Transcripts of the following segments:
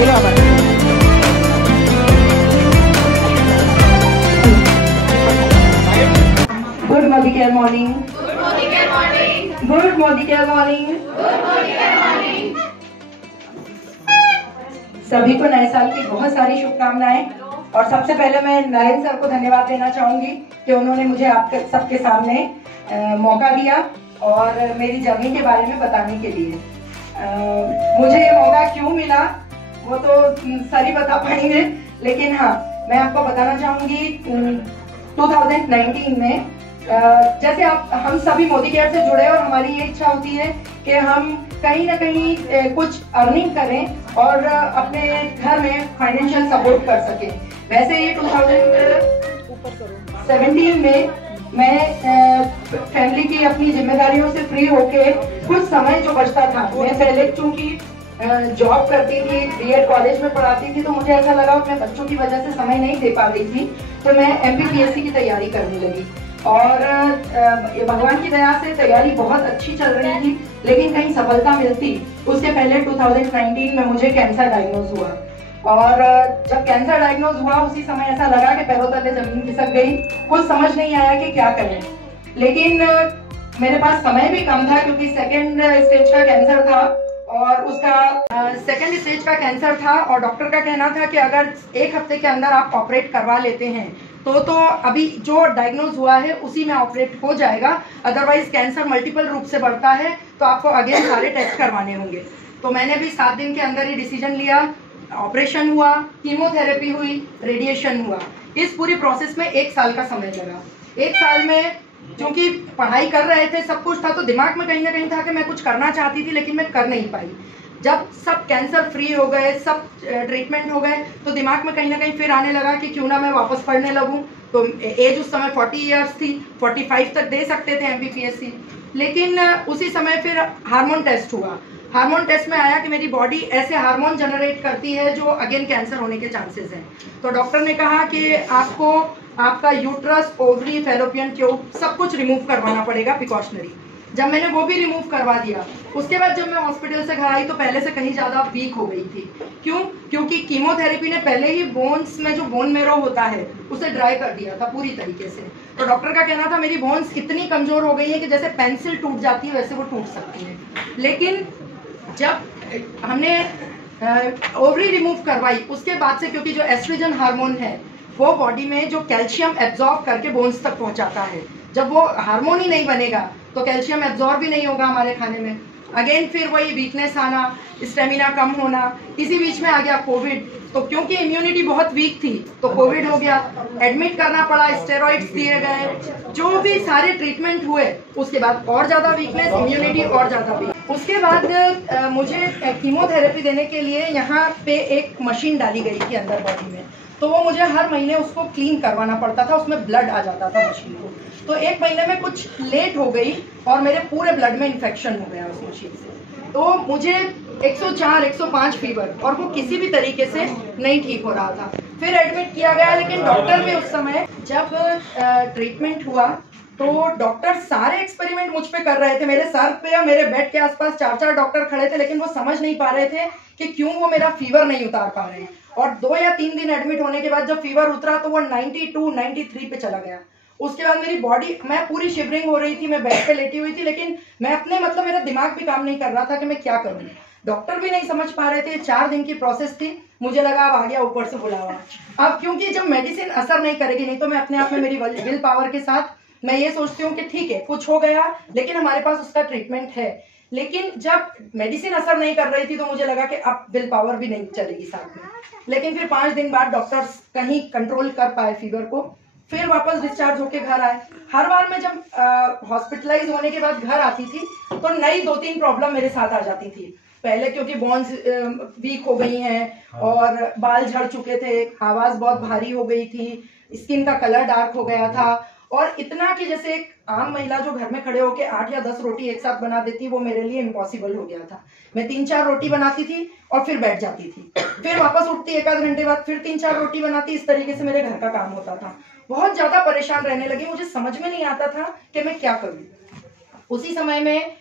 बोलो हमारे। Good Medicare morning. Good Medicare morning. सभी को नए साल की बहुत सारी शुभकामनाएं। और सबसे पहले मैं नारायण सर को धन्यवाद देना चाहूंगी कि उन्होंने मुझे आपके सबके सामने मौका दिया और मेरी जर्नी के बारे में बताने के लिए। मुझे ये मौका क्यों मिला वो तो सर ही बता पाएंगे, लेकिन हाँ मैं आपको बताना चाहूंगी 2019 में जैसे हम सभी मोदी केयर से जुड़े और हमारी ये इच्छा होती है कि हम कहीं ना कहीं कुछ अर्निंग करें और अपने घर में फाइनेंशियल सपोर्ट कर सकें। वैसे ये 2017 में मैं फैमिली की अपनी जिम्मेदारियों से फ्री होके कुछ समय जो बचता था, मैं पहले चूंकि जॉब करती थी, बीएड कॉलेज में पढ़ाती थी, तो मुझे ऐसा लगा अपने बच्चों की वजह से समय नहीं दे पा रही थी, तो मैं एमपीपीएससी की तैयारी करने लगी। और भगवान की दया से तैयारी बहुत अच्छी चल रही थी, लेकिन कहीं सफलता मिलती उससे पहले 2019 में मुझे कैंसर डायग्नोज हुआ। और जब कैंसर डायग्नोज हुआ उसी समय ऐसा लगा कि पैरों तले जमीन खिसक गई, कुछ समझ नहीं आया कि क्या करें। लेकिन मेरे पास समय भी कम था क्योंकि सेकेंड स्टेज का कैंसर था और उसका सेकेंड स्टेज का कैंसर था और डॉक्टर का कहना था कि अगर 1 हफ्ते के अंदर आप ऑपरेट करवा लेते हैं तो अभी जो डायग्नोज हुआ है उसी में ऑपरेट हो जाएगा, अदरवाइज कैंसर मल्टीपल रूप से बढ़ता है तो आपको अगेन सारे टेस्ट करवाने होंगे। तो मैंने भी 7 दिन के अंदर ही डिसीजन लिया, ऑपरेशन हुआ, कीमोथेरेपी हुई, रेडिएशन हुआ। इस पूरी प्रोसेस में 1 साल का समय लगा। 1 साल में क्योंकि पढ़ाई कर रहे थे, सब कुछ था, तो दिमाग में कहीं ना कहीं था कि मैं कुछ करना चाहती थी लेकिन मैं कर नहीं पाई। जब सब कैंसर फ्री हो गए, सब ट्रीटमेंट हो गए, तो दिमाग में कहीं ना कहीं फिर आने लगा कि क्यों ना मैं वापस पढ़ने लगूं। तो एज उस समय 40 इयर्स थी, 45 तक दे सकते थे एमपीपीएससी। लेकिन उसी समय फिर हार्मोन टेस्ट हुआ। हार्मोन टेस्ट में आया कि मेरी बॉडी ऐसे हार्मोन जनरेट करती है जो अगेन कैंसर होने के चांसेस हैं। तो डॉक्टर ने कहा कि आपको आपका यूट्रस, ओवरी, फैलोपियन ट्यूब सब कुछ रिमूव करवाना पड़ेगा प्रिकॉशनरी। जब मैंने वो भी रिमूव करवा दिया, उसके बाद जब मैं हॉस्पिटल से घर आई तो पहले से कहीं ज्यादा वीक हो गई थी। क्यों? क्योंकि कीमोथेरेपी ने पहले ही बोन्स में जो बोन मेरो होता है उसे ड्राई कर दिया था पूरी तरीके से। तो डॉक्टर का कहना था मेरी बोन्स इतनी कमजोर हो गई है कि जैसे पेंसिल टूट जाती है वैसे वो टूट सकती है। लेकिन जब हमने ओवरी रिमूव करवाई उसके बाद से, क्योंकि जो एस्ट्रोजन हार्मोन है वो बॉडी में जो कैल्शियम एब्जॉर्ब करके बोन्स तक पहुंचाता है, जब वो हार्मोन ही नहीं बनेगा तो कैल्शियम एब्जॉर्ब भी नहीं होगा हमारे खाने में। अगेन फिर वही वीकनेस आना, स्टेमिना कम होना। इसी बीच में आ गया कोविड, तो क्योंकि इम्यूनिटी बहुत वीक थी तो कोविड हो गया, एडमिट करना पड़ा, स्टेरॉइड्स दिए गए, जो भी सारे ट्रीटमेंट हुए, उसके बाद और ज्यादा वीकनेस, इम्यूनिटी और ज्यादा वीक। उसके बाद मुझे कीमोथेरेपी देने के लिए यहाँ पे एक मशीन डाली गई थी अंदर बॉडी में, तो वो मुझे हर महीने उसको क्लीन करवाना पड़ता था, उसमें ब्लड आ जाता था मशीन को। तो 1 महीने में कुछ लेट हो गई और मेरे पूरे ब्लड में इन्फेक्शन हो गया उस मशीन से। तो मुझे 104, 105 फीवर, और वो किसी भी तरीके से नहीं ठीक हो रहा था। फिर एडमिट किया गया, लेकिन डॉक्टर भी उस समय जब ट्रीटमेंट हुआ तो डॉक्टर सारे एक्सपेरिमेंट मुझ पे कर रहे थे। मेरे सर पे और मेरे बेड के आसपास 4-4 डॉक्टर खड़े थे, लेकिन वो समझ नहीं पा रहे थे कि क्यों वो मेरा फीवर नहीं उतार पा रहे हैं। और 2 या 3 दिन एडमिट होने के बाद जब फीवर उतरा तो वो 92, 93 पे चला गया। उसके बाद मेरी बॉडी, मैं पूरी शिवरिंग हो रही थी, मैं बेड पे लेटी हुई थी, लेकिन मैं अपने मेरा दिमाग भी काम नहीं कर रहा था कि मैं क्या करूं। डॉक्टर भी नहीं समझ पा रहे थे। 4 दिन की प्रोसेस थी। मुझे लगा अब आ गया ऊपर से बुलावा। अब क्योंकि जब मेडिसिन असर नहीं करेगी, नहीं तो मैं अपने आप में मेरी विल पावर के साथ मैं ये सोचती हूँ कि ठीक है कुछ हो गया लेकिन हमारे पास उसका ट्रीटमेंट है। लेकिन जब मेडिसिन असर नहीं कर रही थी तो मुझे लगा कि अब विल पावर भी नहीं चलेगी साथ में। लेकिन फिर 5 दिन बाद डॉक्टर्स कहीं कंट्रोल कर पाए फीवर को, फिर वापस डिस्चार्ज होके घर आए। हर बार मैं जब हॉस्पिटलाइज होने के बाद घर आती थी तो नई 2-3 प्रॉब्लम मेरे साथ आ जाती थी। पहले क्योंकि बोन्स वीक हो गई हैं और बाल झड़ चुके थे, आवाज बहुत भारी हो गई थी, स्किन का कलर डार्क हो गया था, और इतना कि जैसे एक आम महिला जो घर में खड़े होके 8 या 10 रोटी एक साथ बना देती, वो मेरे लिए इम्पॉसिबल हो गया था। मैं 3-4 रोटी बनाती थी और फिर बैठ जाती थी, फिर वापस उठती 1-8 घंटे बाद, फिर 3-4 रोटी बनाती। इस तरीके से मेरे घर का काम होता था। बहुत ज्यादा परेशान रहने लगी, मुझे समझ में नहीं आता था कि मैं क्या करूं। उसी समय में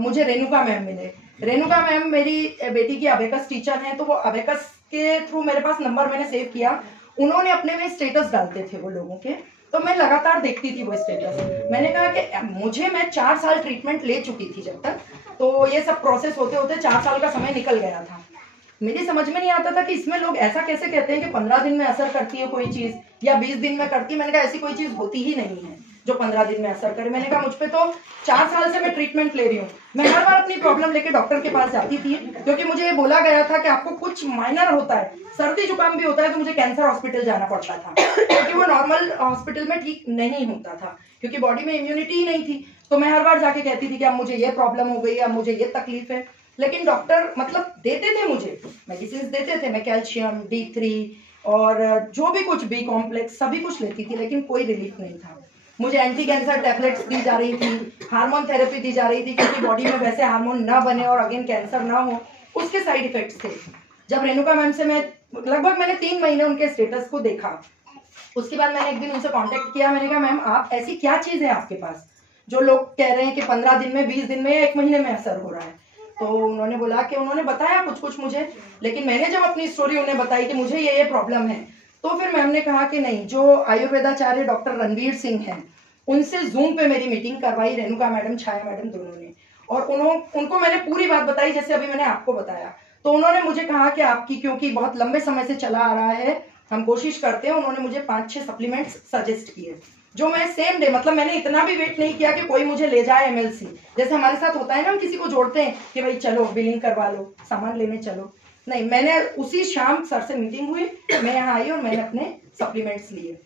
मुझे रेणुका मैम मिले। रेणुका मैम मेरी बेटी की अबेकस टीचर हैं, तो वो अबेकस के थ्रू मेरे पास नंबर मैंने सेव किया। उन्होंने अपने में स्टेटस डालते थे वो लोगों के, तो मैं लगातार देखती थी वो स्टेटस। मैंने कहा कि मैं 4 साल ट्रीटमेंट ले चुकी थी जब तक, तो ये सब प्रोसेस होते होते 4 साल का समय निकल गया था। मेरी समझ में नहीं आता था कि इसमें लोग ऐसा कैसे कहते हैं कि 15 दिन में असर करती है कोई चीज या 20 दिन में करती है। मैंने कहा ऐसी कोई चीज होती ही नहीं है जो 15 दिन में असर करे। मैंने कहा मुझ पे तो 4 साल से मैं ट्रीटमेंट ले रही हूँ। मैं हर बार अपनी प्रॉब्लम लेके डॉक्टर के पास जाती थी, क्योंकि मुझे ये बोला गया था कि आपको कुछ माइनर होता है, सर्दी जुकाम भी होता है तो मुझे कैंसर हॉस्पिटल जाना पड़ता था, क्योंकि वो नॉर्मल हॉस्पिटल में ठीक नहीं होता था, क्योंकि बॉडी में इम्यूनिटी ही नहीं थी। तो मैं हर बार जाके कहती थी कि अब मुझे ये प्रॉब्लम हो गई, अब मुझे ये तकलीफ है। लेकिन डॉक्टर मतलब देते थे मुझे मेडिसिन देते थे, मैं कैल्शियम D3 और जो भी कुछ बी कॉम्प्लेक्स सभी कुछ लेती थी, लेकिन कोई रिलीफ नहीं था। मुझे एंटी कैंसर टैबलेट्स दी जा रही थी, हार्मोन थेरेपी दी जा रही थी, क्योंकि बॉडी में वैसे हार्मोन ना बने और अगेन कैंसर ना हो, उसके साइड इफेक्ट्स थे। जब रेणुका मैम से मैंने 3 महीने उनके स्टेटस को देखा, उसके बाद मैंने एक दिन उनसे कांटेक्ट किया। मैंने कहा मैम आप ऐसी क्या चीज है आपके पास जो लोग कह रहे हैं कि 15 दिन में, 20 दिन में या 1 महीने में असर हो रहा है। तो उन्होंने बोला कि उन्होंने बताया कुछ मुझे, लेकिन मैंने जब अपनी स्टोरी उन्हें बताई कि मुझे ये प्रॉब्लम है, तो फिर मैम ने कहा कि नहीं, जो आयुर्वेदाचार्य डॉक्टर रणवीर सिंह हैं उनसे जूम पे मेरी मीटिंग करवाई, रेणुका मैडम, छाया मैडम दोनों ने, और उनको मैंने पूरी बात बताई जैसे अभी मैंने आपको बताया। तो उन्होंने मुझे कहा कि आपकी, क्योंकि बहुत लंबे समय से चला आ रहा है, हम कोशिश करते हैं। उन्होंने मुझे 5-6 सप्लीमेंट्स सजेस्ट किए, जो मैं सेम डे, मतलब मैंने इतना भी वेट नहीं किया कि कोई मुझे ले जाए MLC, जैसे हमारे साथ होता है ना, हम किसी को जोड़ते हैं कि भाई चलो बिलिंग करवा लो, सामान लेने चलो। नहीं, मैंने उसी शाम सर से मीटिंग हुई, मैं यहाँ आई और मैंने अपने सप्लीमेंट्स लिए।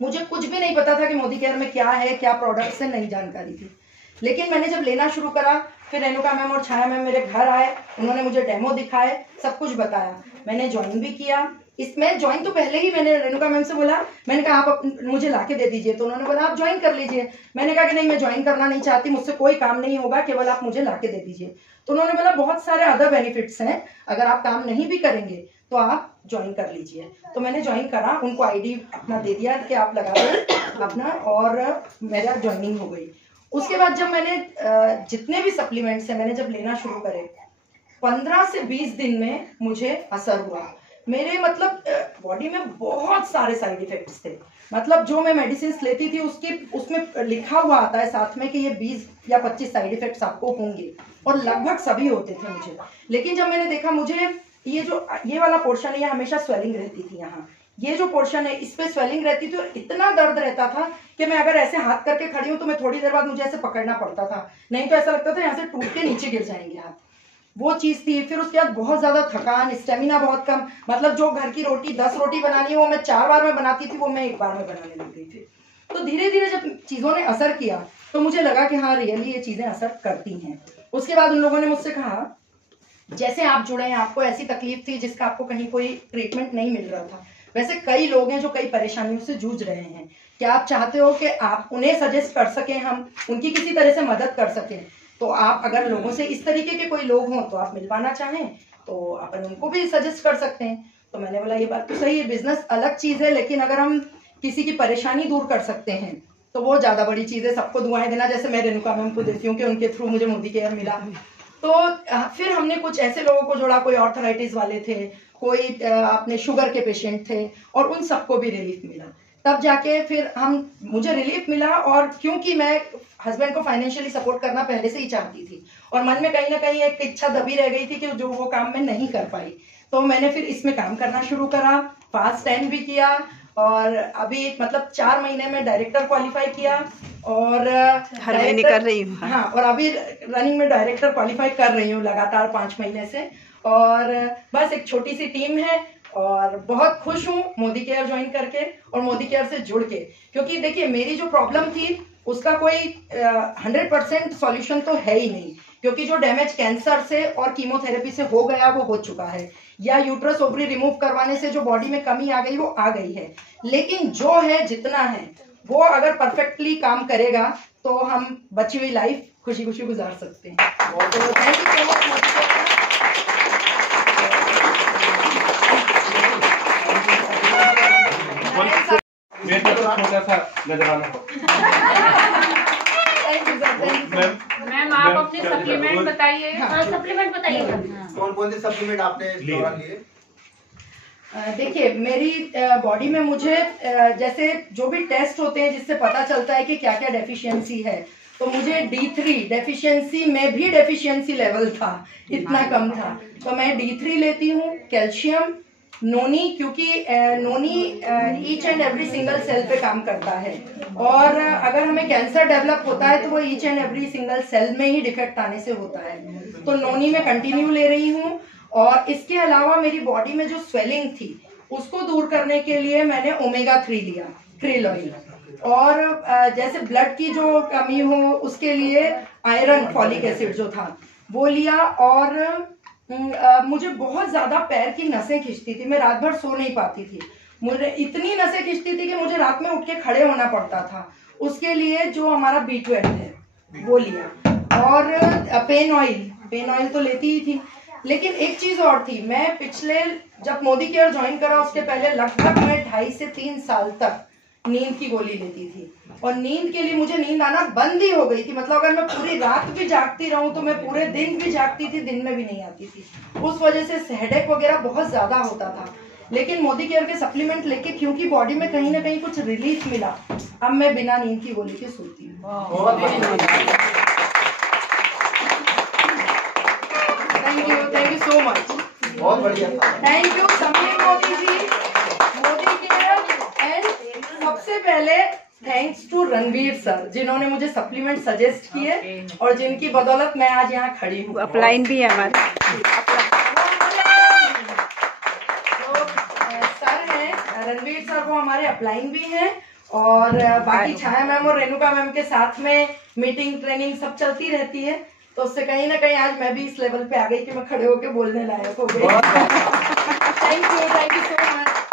मुझे कुछ भी नहीं पता था कि मोदी केयर में क्या है, क्या प्रोडक्ट्स है, नहीं जानकारी थी। लेकिन मैंने जब लेना शुरू करा, फिर रेणुका मैम और छाया मैम मेरे घर आए, उन्होंने मुझे डेमो दिखाए, सब कुछ बताया। मैंने ज्वाइन भी किया। इसमें ज्वाइन तो पहले ही मैंने रेणुका मैम से बोला, मैंने कहा आप मुझे लाके दे दीजिए, तो उन्होंने बोला आप ज्वाइन कर लीजिए। मैंने कहा कि नहीं, मैं ज्वाइन करना नहीं चाहती, मुझसे कोई काम नहीं होगा, केवल आप मुझे लाके दे दीजिए। तो उन्होंने बोला बहुत सारे अदर बेनिफिट्स हैं, अगर आप काम नहीं भी करेंगे तो आप ज्वाइन कर लीजिए। तो मैंने ज्वाइन करा, उनको ID अपना दे दिया कि आप लगा दो अपना, और मेरा ज्वाइनिंग हो गई। उसके बाद जब मैंने जितने भी सप्लीमेंट्स हैं मैंने जब लेना शुरू करे, 15 से 20 दिन में मुझे असर हुआ। मेरे मतलब बॉडी में बहुत सारे साइड इफेक्ट्स थे, मतलब जो मैं मेडिसिन लेती थी उसमें लिखा हुआ आता है साथ में कि ये 20 या 25 साइड इफेक्ट्स आपको होंगे, और लगभग सभी होते थे मुझे। लेकिन जब मैंने देखा, मुझे ये वाला पोर्शन है, ये हमेशा स्वेलिंग रहती थी, यहाँ ये जो पोर्शन है इस पे स्वेलिंग रहती थी, और इतना दर्द रहता था कि मैं अगर ऐसे हाथ करके खड़ी हूँ तो मैं थोड़ी देर बाद मुझे ऐसे पकड़ना पड़ता था, नहीं तो ऐसा लगता था यहाँ से टूट के नीचे गिर जाएंगे हाथ, वो चीज थी। फिर उसके बाद बहुत ज्यादा थकान, स्टेमिना बहुत कम, मतलब जो घर की रोटी 10 रोटी बनानी है वो मैं 4 बार में बनाती थी, वो मैं 1 बार में बनाने लग गई थी। तो धीरे धीरे जब चीजों ने असर किया तो मुझे लगा कि हाँ रियली ये चीजें असर करती हैं। उसके बाद उन लोगों ने मुझसे कहा, जैसे आप जुड़े हैं, आपको ऐसी तकलीफ थी जिसका आपको कहीं कोई ट्रीटमेंट नहीं मिल रहा था, वैसे कई लोग हैं जो कई परेशानियों से जूझ रहे हैं, क्या आप चाहते हो कि आप उन्हें सजेस्ट कर सकें, हम उनकी किसी तरह से मदद कर सकें? तो आप अगर लोगों से इस तरीके के कोई लोग हों तो आप मिलवाना चाहें तो अपन उनको भी सजेस्ट कर सकते हैं। तो मैंने बोला ये बात तो सही है, बिजनेस अलग चीज है, लेकिन अगर हम किसी की परेशानी दूर कर सकते हैं तो वो ज्यादा बड़ी चीज है। सबको दुआएं देना, जैसे मैं रेणुका मैम को देती हूँ कि उनके थ्रू मुझे मोदी केयर मिला। तो फिर हमने कुछ ऐसे लोगों को जोड़ा, कोई ऑर्थराइटिस वाले थे, कोई अपने शुगर के पेशेंट थे, और उन सबको भी रिलीफ मिला। तब जाके फिर मुझे रिलीफ मिला, और क्योंकि मैं हस्बैंड को फाइनेंशियली सपोर्ट करना पहले से ही चाहती थी, और मन में कहीं ना कहीं एक इच्छा दबी रह गई थी कि जो वो काम मैं नहीं कर पाई, तो मैंने फिर इसमें काम करना शुरू करा, फास्ट 10 भी किया, और अभी मतलब 4 महीने में डायरेक्टर क्वालिफाई किया, और हर महीने कर रही हूँ। हाँ, और अभी रनिंग में डायरेक्टर क्वालिफाई कर रही हूँ लगातार 5 महीने से, और बस एक छोटी सी टीम है, और बहुत खुश हूँ मोदी केयर ज्वाइन करके और मोदी केयर से जुड़ के। क्योंकि देखिए मेरी जो प्रॉब्लम थी उसका कोई 100% सॉल्यूशन तो है ही नहीं, क्योंकि जो डैमेज कैंसर से और कीमोथेरेपी से हो गया वो हो चुका है, या यूट्रस ओवरी रिमूव करवाने से जो बॉडी में कमी आ गई वो आ गई है। लेकिन जो है जितना है वो अगर परफेक्टली काम करेगा तो हम बची हुई लाइफ खुशी खुशी गुजार सकते हैं। तो thank you so much Modi care. छोटा सा नजराना। मैम आप अपने सप्लीमेंट बताइए। सप्लीमेंट बताइए। कौन कौन से सप्लीमेंट आपने इस दौरान लिए? देखिए, मेरी बॉडी में मुझे जैसे जो भी टेस्ट होते हैं जिससे पता चलता है कि क्या क्या डेफिशिएंसी है, तो मुझे D3 डेफिशिएंसी में भी डेफिशिएंसी लेवल था, इतना कम था, तो मैं D3 लेती हूँ। कैल्शियम, नोनी, क्योंकि noni each and every single cell पे काम करता है, और अगर हमें कैंसर डेवलप होता है तो वो each and every single cell में ही डिफेक्ट आने से होता है, तो नोनी में कंटिन्यू ले रही हूँ। और इसके अलावा मेरी बॉडी में जो स्वेलिंग थी उसको दूर करने के लिए मैंने ओमेगा 3 लिया, क्रिल ऑयल, और जैसे ब्लड की जो कमी हो उसके लिए आयरन, फॉलिक एसिड जो था वो लिया। और मुझे बहुत ज्यादा पैर की नसें खिंचती थी, मैं रात भर सो नहीं पाती थी, मुझे इतनी नसें खिंचती थी कि मुझे रात में उठ के खड़े होना पड़ता था। उसके लिए जो हमारा B12 है वो लिया। और पेन ऑयल तो लेती ही थी, लेकिन एक चीज और थी, मैं पिछले जब मोदी केयर ज्वाइन करा उसके पहले लगभग मैं 2.5 से 3 साल तक नींद की गोली लेती थी, और नींद के लिए मुझे नींद आना बंद ही हो गई थी। मतलब अगर मैं पूरी रात भी जागती रहूं तो मैं पूरे दिन भी जागती थी, दिन में भी नहीं आती थी। उस वजह से हेडेक वगैरह बहुत ज्यादा होता था, लेकिन मोदी केयर के सप्लीमेंट लेके क्योंकि बॉडी में कहीं ना कहीं कुछ रिलीफ मिला, अब मैं बिना नींद की गोली के सोती हूँ। Thank you so much. बहुत बढ़िया। Thank you Sameer Modi ji, Modi care, and सबसे पहले थैंक्स टू रणवीर सर जिन्होंने मुझे सप्लीमेंट सजेस्ट किए और जिनकी बदौलत मैं आज यहाँ खड़ी हूँ। अपलाइन भी है हमारे तो सर हैं रणवीर सर, वो हमारे अपलाइन भी हैं, और बाकी छाया मैम और रेणुका मैम के साथ में मीटिंग ट्रेनिंग सब चलती रहती है, तो उससे कहीं ना कहीं आज मैं भी इस लेवल पे आ गई कि मैं खड़े होके बोलने लायक हो गई। Thank you so much.